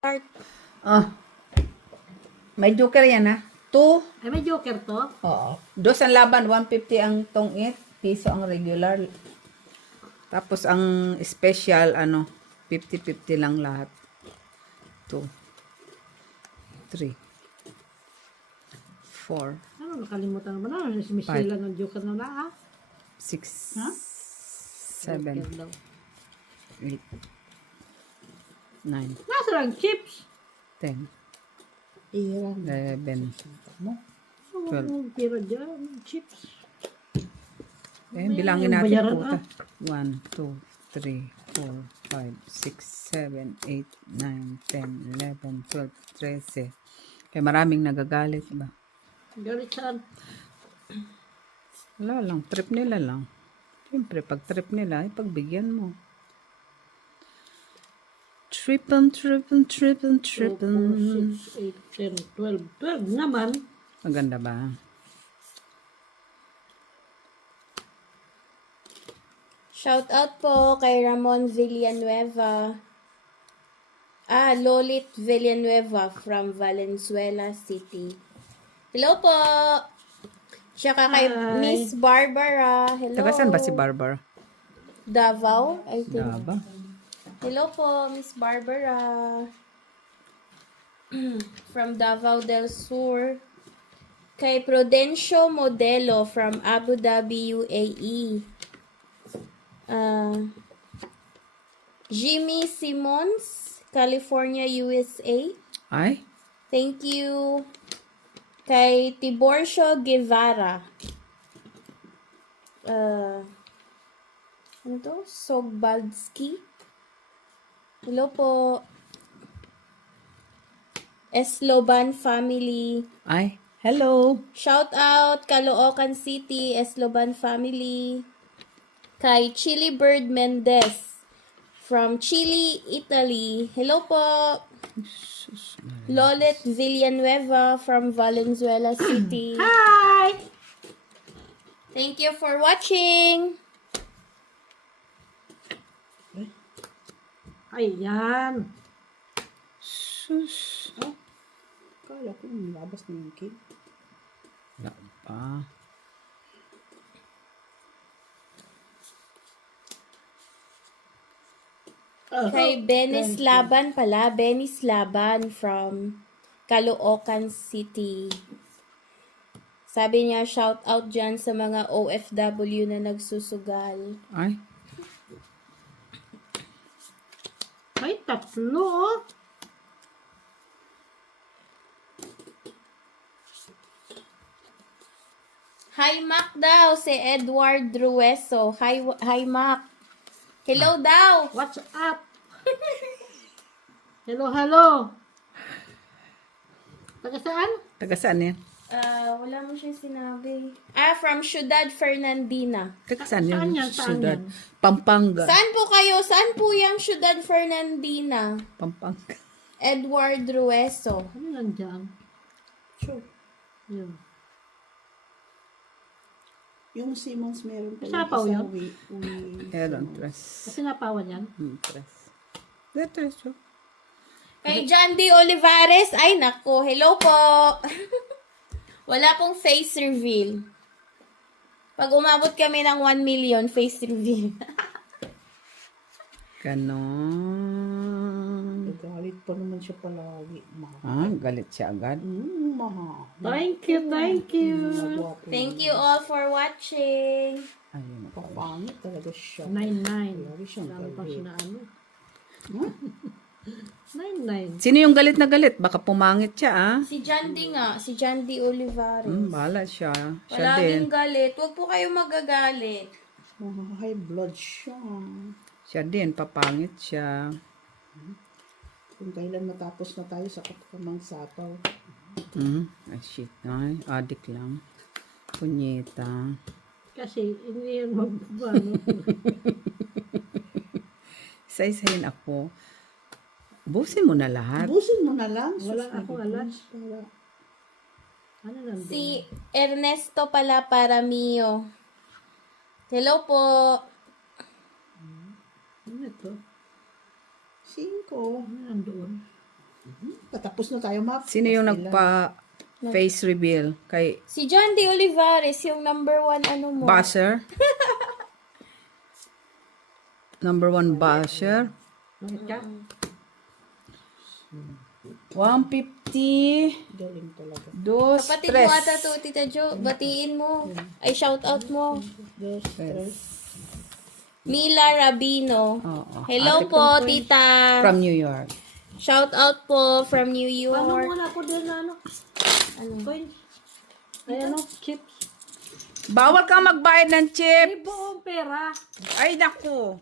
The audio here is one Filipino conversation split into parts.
Start. Ah, may joker yan ha. 2. Ay, may joker to? Oo. Dos ang laban, 150 ang tong-it, piso ang regular. Tapos ang special, 50-50 lang lahat. 2, 3, 4, Ano, nakalimutan naman na. Si Michelle ng joker na ah. 6, Ha? 7, Joker daw. 8, 9, Nasa lang chips. 10, Iyan. 11. Mo? 12. Ang tira dyan. Chips. Bilangin natin bayaran, po. 1, 2, 3, 4, 5, 6, 7, 8, 9, 10, 11, 12, 13. Kaya maraming nagagalit ba? Galit saan? Wala lang, trip nila lang. Siyempre, pag trip nila, pagbigyan mo. Trippin'. 2, 4, 6, 8, 10, 12. 12 naman. Maganda ba? Shout out po kay Ramon Villanueva. Lolit Villanueva from Valenzuela City. Hello po. Tsaka kay Hi. Miss Barbara. Hello. Taga saan ba si Barbara? Davao, I think. Daba. Hello po, Miss Barbara. From Davao del Sur. Kay Prudencio Modelo from Abu Dhabi, UAE. Jimmy Simons, California, USA. Ay? Thank you. Kay Tiborcio Guevara. Ano to? Sogbalski. Hello po. Esloban family. Ay? Hello? Shout out Caloocan City, Esloban family. Kay Chili Bird Mendez from Chile, Italy. Hello po. Lolet Villanueva from Valenzuela City. Hi! Thank you for watching. Ayan. Sus. Kala ko nilabas na yung cake. Wala pa. Kay Benis Laban pala. Benis Laban from Caloocan City. Sabi niya, shout out dyan sa mga OFW na nagsusugal. Ay? Ay, tatlo oh. Hi Mac daw, si Edward Drueso. Hi Mac. Hello daw. What's up? Hello, hello. Taga saan? Taga saan yan? Wala mo siya sinabi. From Ciudad Fernandina. Taga saan Saan yan? yan? Saan Syudad. yan? Pampanga. Saan po kayo? Saan po yung Ciudad Fernandina? Pampanga. Edward Drueso. Ano lang dyan? Sure. Yun. Yung Simmons meron pa Sapaw yun? Meron, tres. Kasi napawan yan. Tres. Tres, oh. Kay John D. Olivares. Ay, nako. Hello po. Wala pong face reveal. Pag umabot kami ng 1 million, face reveal. Ganon. Galit pa naman siya palagi. Galit siya agad. Mahal. Thank you, thank you. Thank you all for watching. Ayun. Papangit talaga siya. 9-9. Lagi siyang Lalo pa galit. siya na ano. 9-9. Sino yung galit na galit? Baka pumangit siya, ah. Si John D nga. Si John D. Olivares. Bahala siya. Siya din. Palaging galit. Huwag po kayo magagalit. High blood siya. Siya din. Papangit siya. Kung kailan matapos na tayo sa katamang sapaw. Ay, shit. Ay, adik lang. Punyeta. Kasi hindi yan magbano. Isa-isahin ako. Busin mo na lahat. Busin mo na lang. Wala Sus, akong alas. para- Ano lang Si Ernesto pala para Mio. Hello po. Ano ito? 5. Ano nandoon? Patapos na tayo, Map. Sino yung Basta nagpa-face reveal? Kay Si John D. Olivares, yung number 1 ano mo. Basher? Number 1 Basher. Ika. 150. galing talaga. Dos, Kapatid mo ata to, Tita Jo. Batiin mo. Ay, shout out mo. Dos, tres. Mila Rabino. Oo. Hello Ate po, Tita. From New York. Shout out po from New Paano York. muna ako din na ano? Coins. Ay ano? Chips. Bawal kang magbayad ng chip. Ay, buong pera. Ay, naku.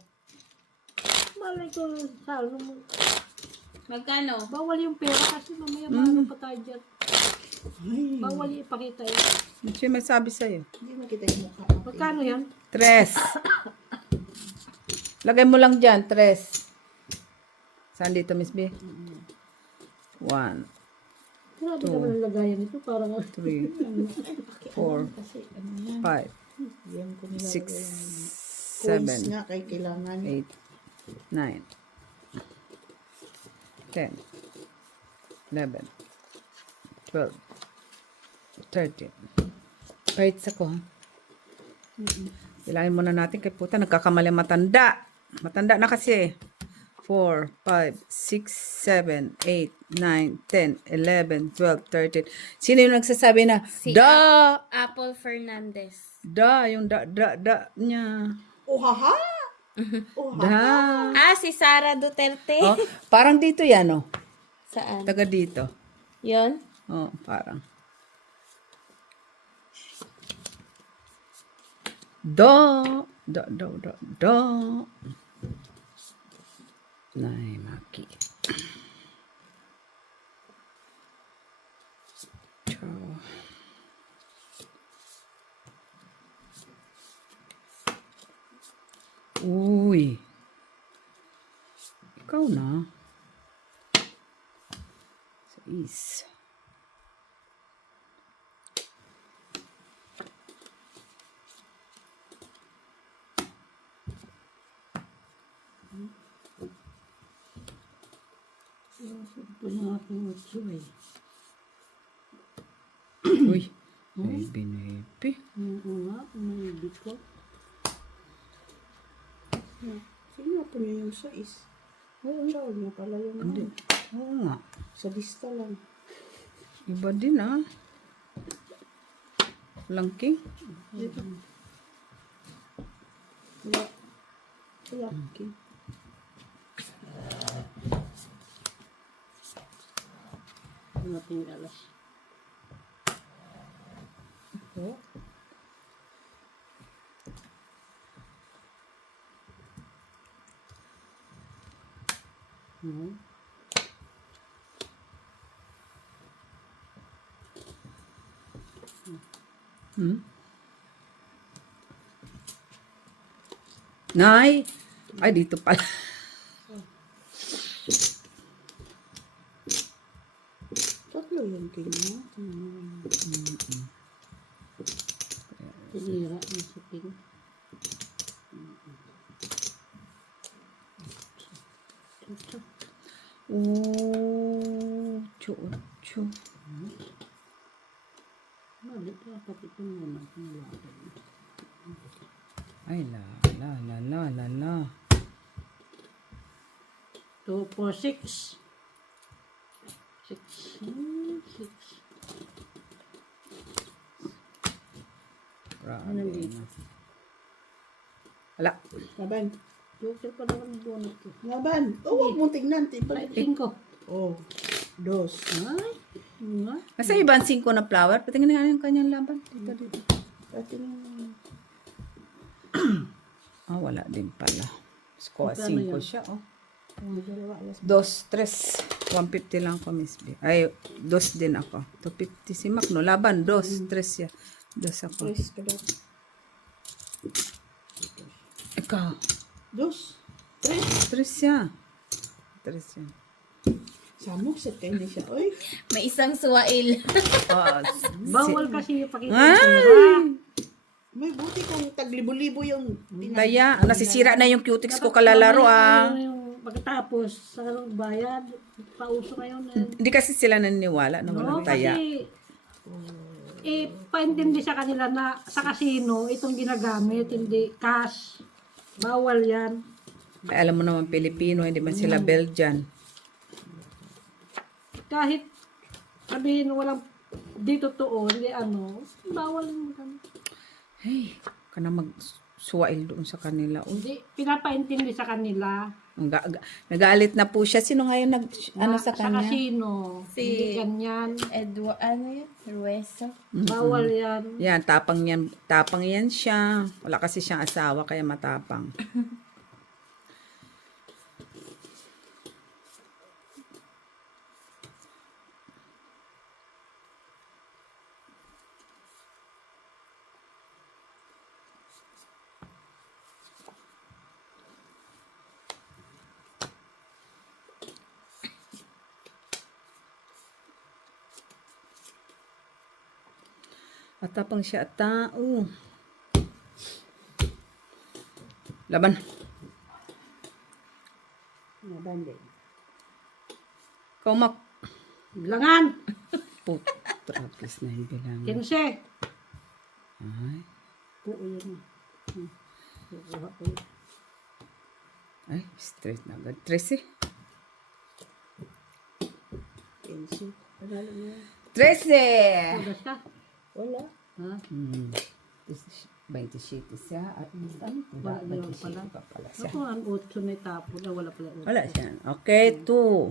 Malay ko sa ano mo. Magkano? Bawal yung pera kasi mamaya mahalo pa tayo dyan. Bawal yung ipakita yun. Ano siya may sabi sa'yo? Hindi makita yung mukha. Magkano yan? 3. Lagay mo lang dyan, 3. Saan dito, Miss B? 1, Grabe ka naman lagayan ito para 3, 4, 5, 6, Coins 7, nga kay kailangan. 8, 9, 10, 11, 12, 13. Kahit ako, ha? Bilangin muna natin kay puta, nagkakamali matanda. Matanda na kasi. 4, 5, 6, 7, 8, 9, 10, 11, 12, 13. Sino yung nagsasabi na, Si da, Apple Fernandez. da, yung da niya. Ohaha! Ohaha! Da. Ah, si Sara Duterte. Oh, parang dito yan, oh. Saan? Taga dito. Yun? Oh, parang. Da. Nay, maki. Ciao. Uy. Ikaw na. 6. Ito na aking utso eh. Uy. Baby. Oo nga, umaibig ko. Sino po niyo yung size? Oo, daw niya pala yung Hindi. Oo nga. sa lista lang. Iba din, ah. Langking. Dito. Wala. Wala. Okay. Ano ating alas. Oh. Hmm? Nay. Ay, dito pala. Tatlo yung kanya. Tinira ng suking. Oh, chu. Balik dapat ito muna. Ay, la. 2, 4, 6. 6. 6. Grabe Ano na. dito? Wala. Laban. Joker pa naman ang bonus ko. Laban. Oh, wag mong tingnan. Ay, Timbalik. 5. Oh. Dos. Ay, nga. Nasa ibang 5 na flower. Patingin nga yung kanyang laban. Dito. Pati nang... Ah, wala din pala. Score Magkano 5 yan? siya, oh. Oh, dalawa. Alas. 2, 3. 150 lang ako, Miss B. Ay, 2 din ako. 250 si Mac, no? Laban, 2. 3 siya. 2 ako. Tres ka daw. Ikaw. Dos. Tres. 3 siya. 3 siya. Samok sa tennis siya. Oy. May isang suwail. Oh, Bawal kasi ipakita yung Ay! pera. May buti kung taglibo-libo yung... Kaya, nasisira na yung cutics ko kalalaro, ah. Yung Pagkatapos, sa bayad, pauso ngayon. Hindi kasi sila naniniwala na walang taya. Kasi, paintindi sa kanila na sa casino, itong ginagamit, hindi cash. Bawal yan. Ay, alam mo naman, Pilipino, hindi man sila Belgian. Kahit sabihin walang di totoo, hindi ano, bawal mo kami. Hey, ka na magsuwail doon sa kanila. Oh. Hindi, pinapaintindi sa kanila. Nagalit na po siya. Sino ngayon sa Sa kanya? casino, hindi ganyan. Edward, ano yun? Ruesa. Bawal yan. Yan, tapang yan siya. Wala kasi siyang asawa, kaya matapang. At tapang siya at tao. Laban. Laban din. Kaumak. Bilangan! Putra, please na yung bilang. 15. Ay. Oo, yun. Kukuha ko yun. Ay, straight na agad. 13. Pensi. Panalo mo yan. 13! Odas ka? Wala. Ha? 27 siya. At ano? Wala na lang 27 pa pala siya. Ako ang 8 na tapo na wala pala. Wala siya. Okay, 2.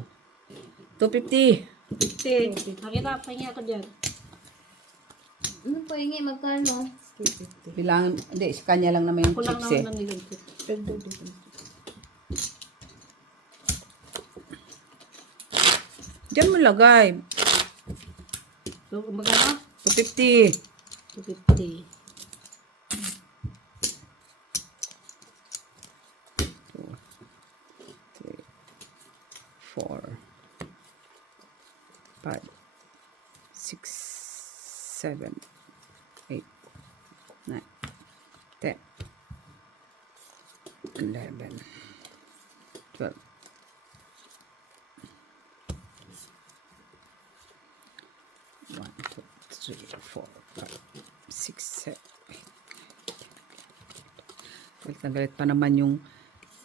250. 50. Nakirapan niya ako dyan. Ano po yung magkano? 250. Bilang, hindi, sa kanya lang naman yung Ako lang chips eh. naman nanilang chip. Pwede dito. Diyan mo lagay. So, magkano? 250. 250. 3, 4, 5, 6, 7, 8, 9, 10, 11, 12, 1, 2, 3, 4, 5, 6, 7, 8. Galit na galit pa naman yung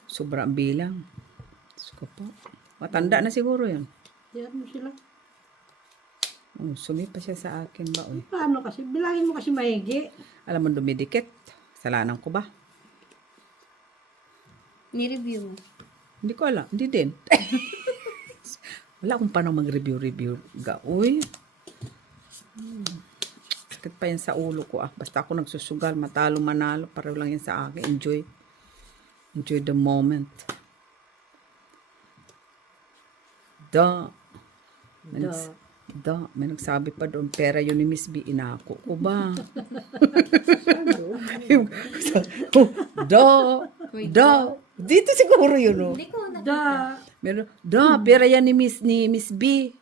sobrang bilang. Diyos ko po. Matanda na siguro yun. Yan mo sila. Oh, sumi pa siya sa akin ba? Oy. Paano kasi? Bilangin mo kasi maigi. Alam mo, dumidikit. Salanan ko ba? Ni-review mo. Hindi ko alam. Hindi din. Wala akong paano mag-review. Uy. Sakit pa yan sa ulo ko. Basta ako nagsusugal, matalo, manalo. Pareho lang yan sa akin. Enjoy. Enjoy the moment. May nagsabi pa doon, pera yun ni Miss B, inako ko ba? Dito siguro yun, no? Hindi ko na. Da. Pera yan ni Miss B.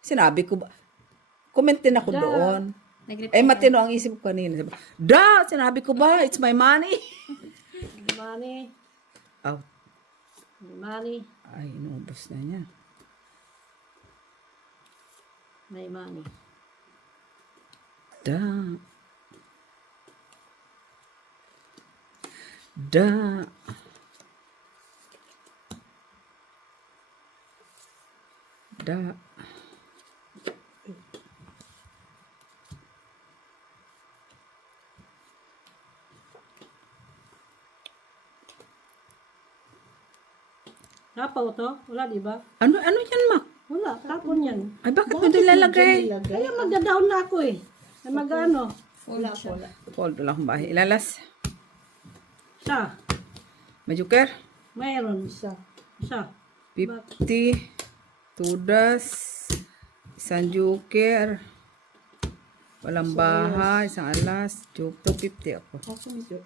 Sinabi ko ba? Comment din ako doon. Nag-reply. Matino ang isip ko kanina. Sinabi ko ba? It's my money. Money. Oh, Money. ay, inubos na niya. May money. Da. Tapaw to? Wala, di ba? Ano yan, Mak? Wala, tapon yan. Ay, bakit mo nilalagay? Kaya magda-down na ako eh. Ay mag-ano? Wala. Wala. Hold lang akong bahay. Ilalas. Isa. May joker? Mayroon. Isa. Isa. 50. Tudas. Isang joker. Walang bahay. Isang alas. Joke. 250 ako. Ako medyo.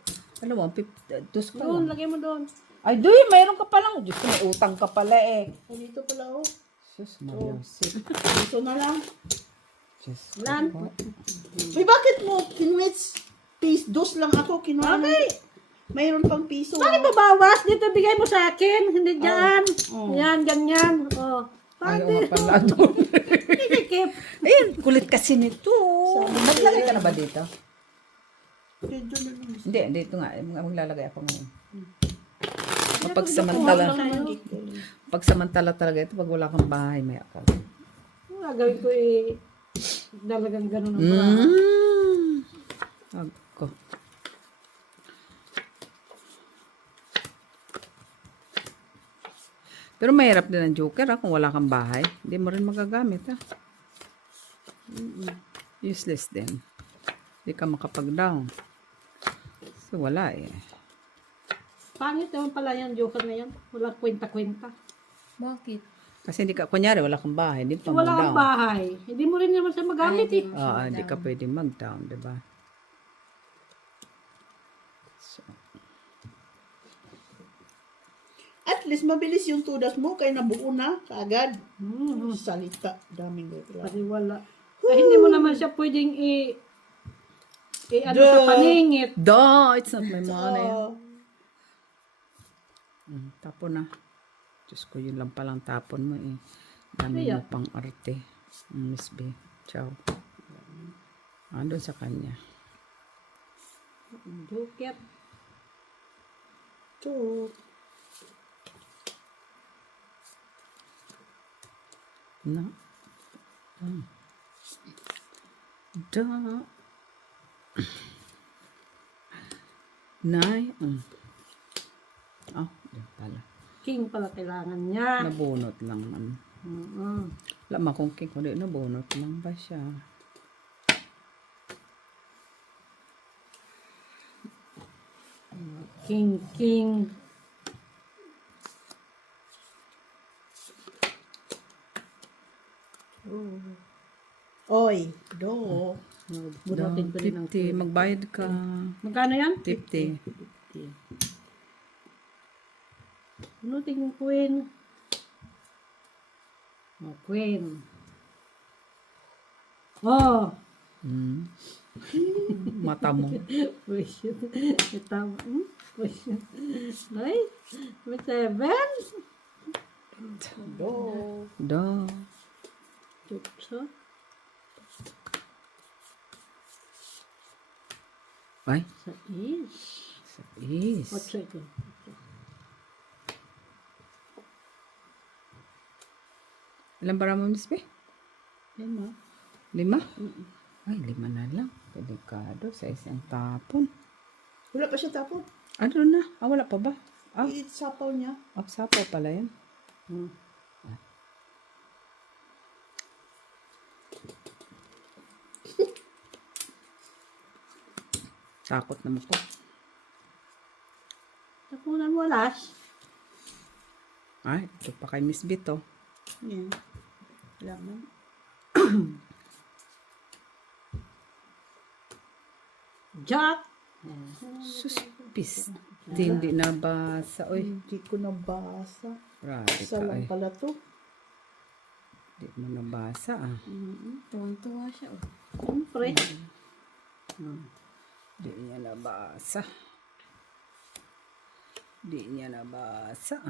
Ano mo? 50. Dos ka Doon, lang. lagay mo doon. Ay, doy. Mayroon ka palang. Diyos ko, may utang ka pala eh. Dito pala oh. Diyos, mayosip. Dito na lang. Diyos ko Lan. po. Uy, bakit mo kinuwits? Dos lang ako. Kinuha Okay. Mayroon pang piso. Bakit babawas? Dito bigay mo sa akin. Hindi dyan. Oh. Yan, ganyan. Oh. Ayaw Pwede. nga pala doon. Kikikip. Ayun, kulit kasi nito. Maglagay ka na ba dito? Medyo na lang. Hindi, dito nga. Maglalagay ako ngayon. Pagsamantala. Pagsamantala talaga ito. Pag wala kang bahay, may ako. Ang gagawin ko dalagang ganun ang paraan. Ako. Pero mahirap din ang joker kung wala kang bahay. Hindi mo rin magagamit Useless din. Hindi ka makapag-down. So wala eh. Pangit naman pala yan, joker na yan. Walang kwenta-kwenta. Bakit? Kasi hindi ka, kunyari wala kang bahay, hindi pa Wala kang mag-down. bahay. Hindi mo rin naman siya magamit eh. Hindi ka pwede mag-down, di ba? So, At least mabilis yung tudas mo kaya nabuo na kaagad. Hmm. Salita. Daming reklamo. Kasi wala. Hindi mo naman siya pwedeng ano sa paningit. it's not my money. Tapon na. Diyos ko, yun lang palang tapon mo eh. Dami mo pang arte. Miss B. Ciao. Andun sa kanya. Joker. So, No. Da. Nine. Oh, yun pala. King pala kailangan niya. Nabunot lang man. Lama kong king ko, nabunot lang ba siya? King. oy, do. Bunutin ko rin ang 50. Magbayad ka. Magkano yan? 50. Bunutin yung queen. Oh, queen. Oh. Mata mo. Question. Ito. Question. Ay. May 7. Do. Da. Tutso. Ay. Sa is. Is. Otso ito. Ilan para mo, Miss B? Yan 5? Ay, 5 na lang. Delikado sa isang tapon. Wala pa siya tapon. Ano na? Wala pa ba? Sapaw niya. Sapaw pala yan. Takot naman po. Tapunan mo last. Ay, ito pa kay Miss Bito. Yan. Wala man. Jack. Suspis. Hindi nabasa. Uy, Hindi ko nabasa. grabe Isa ka lang eh. pala to. Hindi mo nabasa Tuwang-tuwa siya. Oh. Siyempre. Hindi niya nabasa. Hindi niya nabasa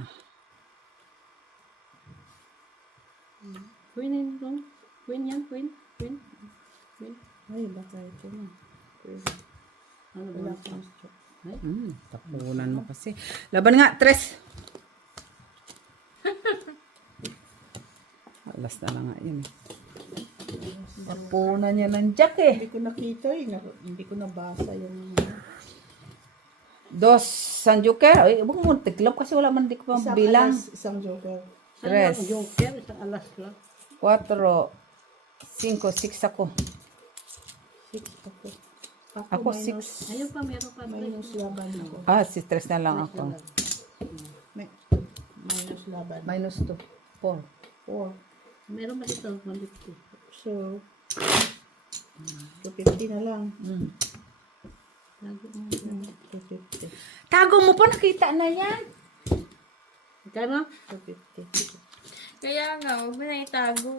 Queen yun dong. Queen yan. Queen. Ay, baka ito na. Ano Wala ba? pa. Tapunan mo kasi. Laban nga, tres. Alas na lang nga yun eh. Tapunan niya ng jack eh. Hindi ko nakita eh. Hindi ko nabasa yung... Dos, San Joker. Ay, huwag mo tiklop kasi wala man di ko Isang bilang. alas, isang joker. Tres. Joker. Isang alas lang. 4, 5, 6 ako. 6 ako. Ako minus- 6. Ayun pa, meron pa. Minus laban ako. Si tres na lang ako. Minus laban. Minus 2. 4. 4. Meron pa dito. 150. So, 250 na lang. Lagi mo. 250. Tago mo pa, nakita na yan. Magkano? 250. Kaya nga, huwag mo na itago.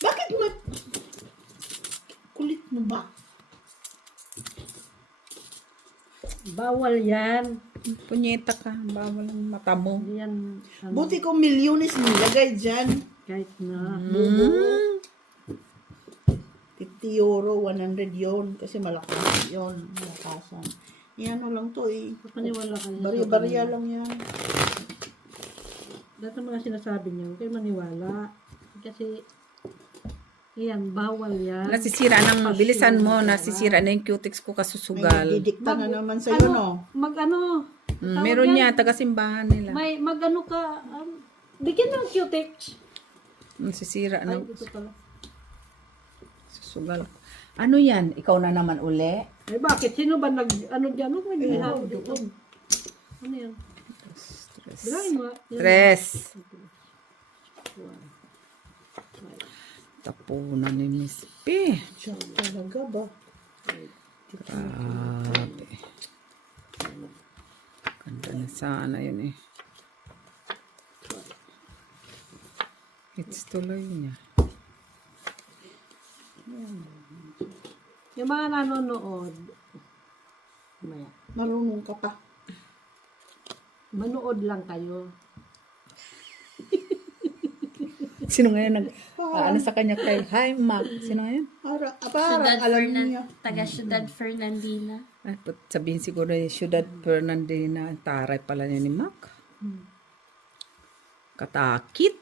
Bakit mo? Kulit mo ba? Bawal yan. Punyeta ka. Bawal ang mata mo. Hindi yan, ano, Buti ko milyones nilagay dyan. kahit na. Bubo. 50 euro, 100 yon kasi malakas yon, malakasan. Yan na lang to eh. Paniwala ka na. Barya-barya lang yan. Dahil sa mga sinasabi niyo, huwag kayo maniwala. Kasi, yan, bawal yan. Nasisira ng bilisan mo. Nasisira na yung cutex ko May kasusugal. didikta na naman sa'yo, no? Mag-ano, tawag Meron yan? niya, taga-simbahan nila. may mag-ano ka, bigyan ng cutex. Nasisira Ay, ng ito pala. susugal. Ano yan? Ikaw na naman uli? Eh, bakit? Sino ba ano dyan? Huwag may ginagawa doon. Ano yan? Bilangin mo. Yan. Tres. Tapunan ni Miss P. Siya talaga ba? Grabe. Ganda na sana yun eh. Hits tuloy niya. Yung mga nanonood, maya, Marunong ka pa. manood lang kayo. Sino ngayon ano sa kanya kay Hi Mac? Sino ngayon? Para alam niya. Taga Ciudad Fernandina. Ay, sabihin siguro yung Ciudad Fernandina. Taray pala niya ni Mac. Katakit.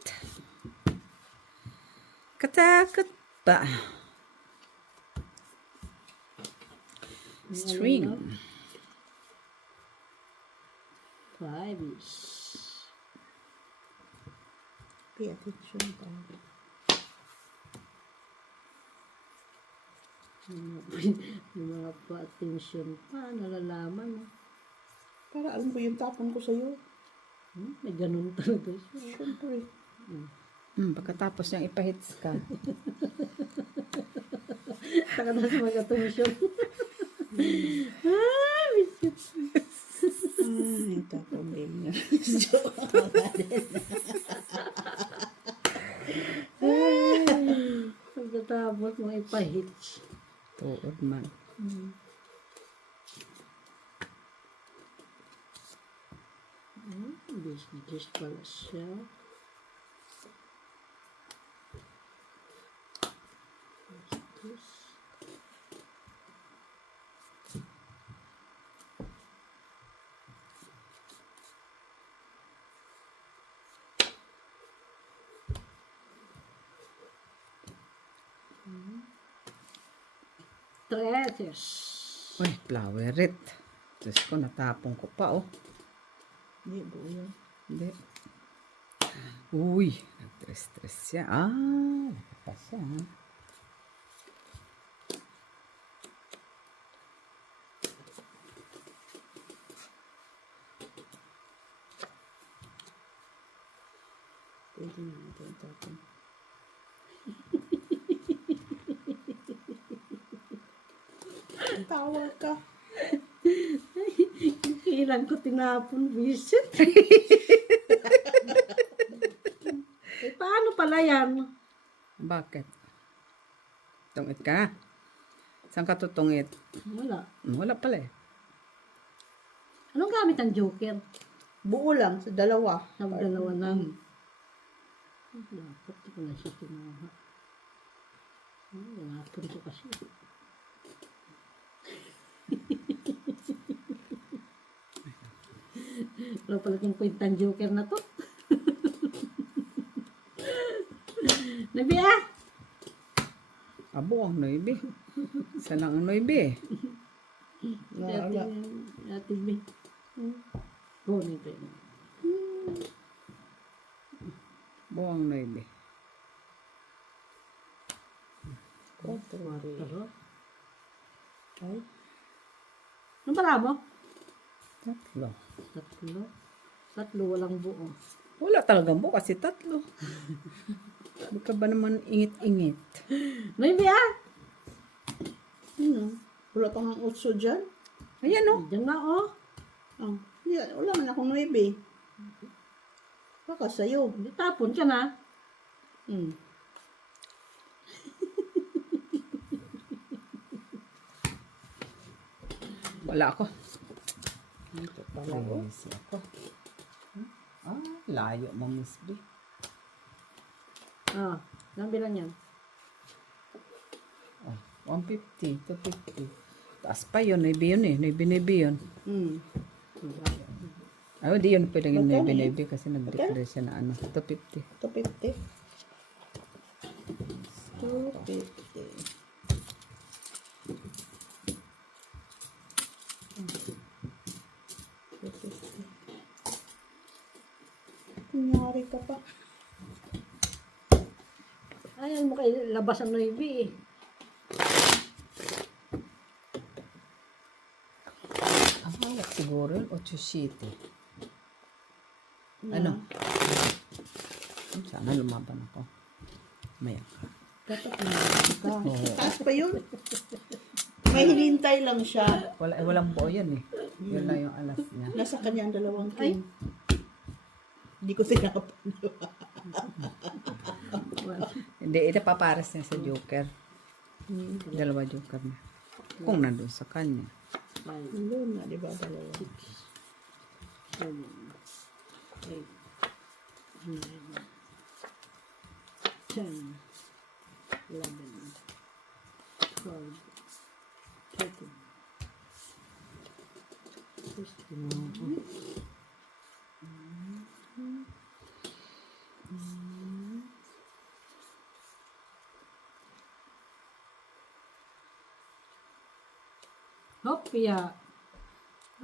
Katakot ba? String. Five. Pay attention tayo. Yung mga pa-attention pa, nalalaman. Para alam ko yung tapon ko sa'yo. May ganun talaga siya. Siyempre. Pagkatapos niyang ipahits ka. Saka na sa mga attention. Yung tapon din niya. Pagkatapos mo ipahits. Tuod man. Business pala siya. Treasures. Uy, floweret. Diyos ko, natapon ko pa, oh. Hindi, buo yan. Hindi. Uy, nag-stress siya. Ah, pa siya. Pwede na natin yung tapon. Tawa ka. Kailan ko tinapon, visit? Eh, paano pala yan? Bakit? Tungit ka? Saan ka tutungit? Wala. Wala pala eh. Anong gamit ang joker? Buo lang sa dalawa. Sa dalawa ng... Dapat ko na siya kinuha. Napon ko kasi. Wala pala yung kwentang joker na to. Nabi ah! Abo ang noibe. Isa lang ang noibe eh. Ate B. Oh, nito yun. Abo ang noibe. Pero, Ay, ano pala mo? Tatlo. Tatlo. Tatlo, walang buo. Wala talagang buo kasi tatlo. Hindi ka ba naman ingit-ingit? Nabi ah! ano? Wala pang ang utso dyan? Ayan oh. Diyan nga oh. Ah, wala man akong 9. Baka sa'yo. Hindi tapon ka na. Hmm. Wala ako. Ito pala, oh. Crazy ako. Ah, layo mo, Miss B. Ilang bilang yan? Oh, 150, 250. Taas pa yun, naibi yun eh. Naibi yun. Ay, di yun pwedeng yung Magkano naibi kasi nag-declare siya na ano, 250. 250. 250. Kunyari ka pa. Ayan mo kayo labas ang noibi eh. Ang hawak siguro yun, 8 Ano? Sana lumaban ako. Maya ka. Dapat kunyari ka. Oo. Taas pa yun. May hinintay lang siya. Walang buo yun eh. Yun lang yung alas niya. Nasa kanya ang dalawang team. Hindi ko sinapan. Hindi, ito paparas niya sa Joker. Dalawa Joker na. Kung nandun sa kanya. Doon na, di ba? Dalawa. 7, 8, 9, 10, 11, 12, 13, 15. Hop, kaya.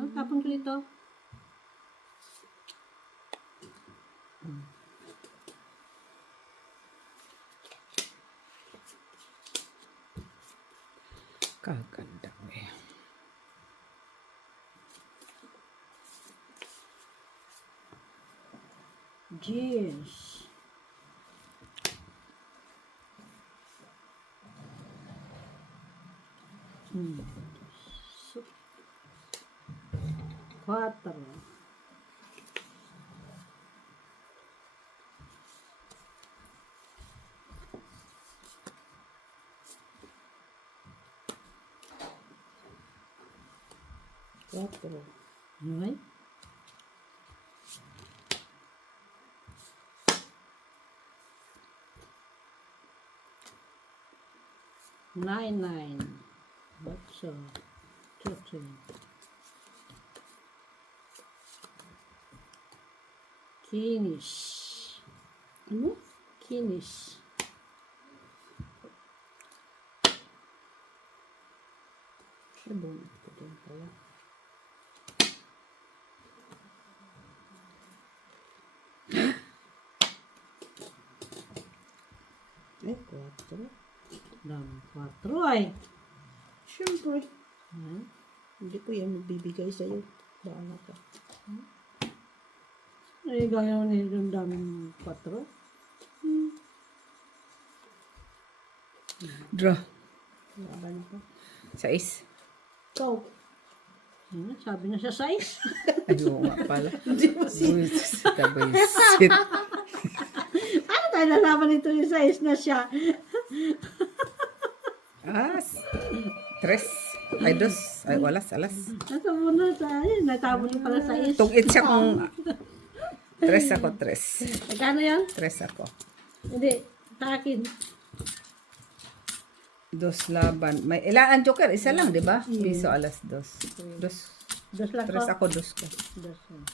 Ang tapon ko dito. Kaganda ko eh. Jeez. So, 4. Quatro. Okay? Nine. What's up? 13. Kinish. Ano? Kinish. Sabon ko din pala. Quatro. Dami 4 ay. Siyempre. Hmm? Hindi ko yan magbibigay sa'yo. Bahala ka. Ay, gaya mo nila yung daming 4. Draw. Laban ko. 6. Ikaw. Sabi na sa size. Ayaw nga pala. Buisit. Buisit. Ano tayo nalaman nito yung size na siya? Tres. Ay, dos. Ay, walas, alas. Natabo na sa natabo na pala sa is. Tungit siya kung... Tres ako, tres. Magkano yan? Tres ako. Hindi, sa akin. Dos laban. May ilaan Joker? Isa lang, di ba? Piso, alas, dos. Dos. Dos lang Tres ko. ako, dos ko. Dos lang.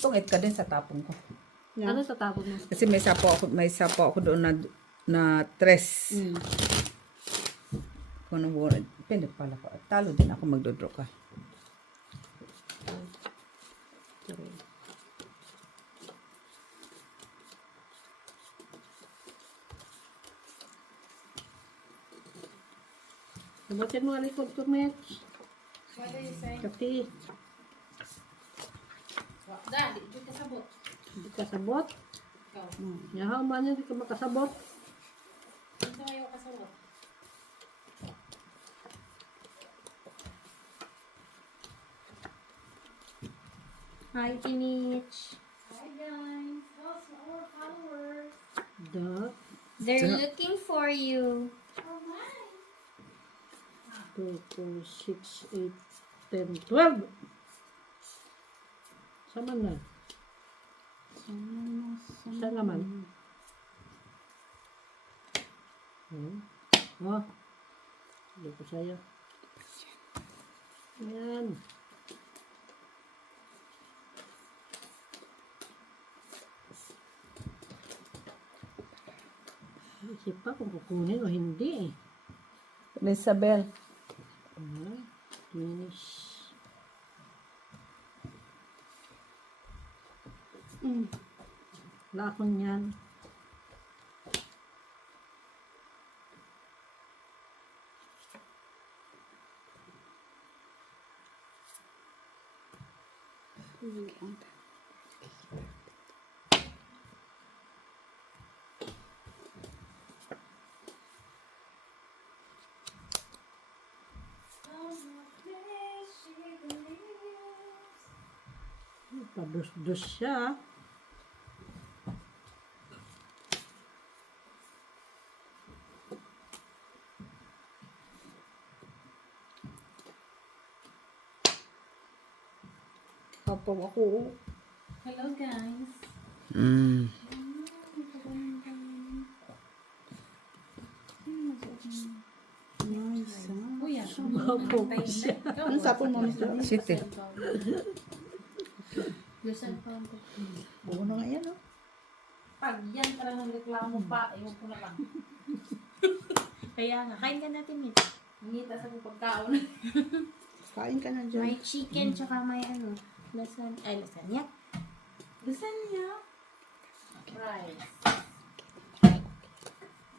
Tungit ka din sa tapong ko. Ano sa tapo mo? Kasi may sapo ako doon na tres. Kung ano, depende pala ko. Talo din ako magdodraw ka. Sabutin mo ang likod ko, Mitch. What are you saying? Kasi, Dali, di ka sabot. hindi ka sabot. Ikaw. Yahaw man hindi ka makasabot. Ito ayaw ka sabot. Hi, Kinich. Hi, guys. How's our followers? Da. They're looking for you. 2, 4, 6, 8, 10, 12. Sama na. Saan naman? Oh. Hindi ko sa'yo. Ayan. Isip pa kung kukunin o hindi eh. Isabel. Finish. Lakon yan. Padus-dus siya. Kapag ako, Hello guys. Kuya, Focus siya. ano sapon mo, Mr. City. Yung cellphone ko. Oo na nga yan, oh. Pag yan ka lang ng reklamo pa, ewan ko na lang. Kaya nga, kain ka natin Mit. Ngita sa kong pagkaon. Kain ka na dyan. May chicken tsaka may ano, lasagna. Lasagna. Rice.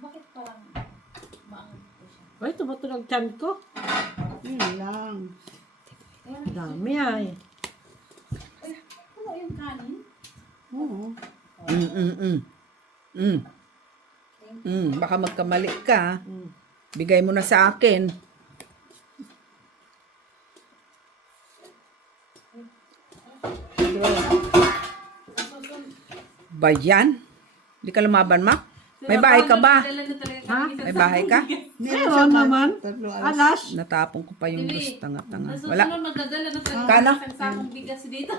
Bakit parang maangat ko siya? Ay, tumatol ang tiyan ko. Yun lang. Dami ay. Ano yung kanin? Oo. Baka magkamali ka. Bigay mo na sa akin. Ba yan? Hindi ka lumaban, Ma? May bahay ka ba? Ha? May bahay ka? Meron naman. Tatlo alas. Alas. Natapon ko pa yung gusto. Tanga-tanga. Nasusunod Wala. magdadala na talaga Kano? isang sakong bigas dito.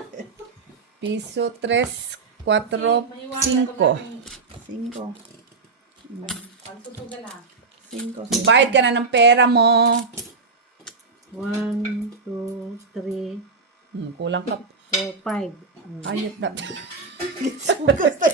Piso 3, 4, 5. 5. Pagtutugal lang. 5. Bayad ka na ng pera mo. 1, 2, 3, Kulang ka. 4, 5. Ayot na. Sugas na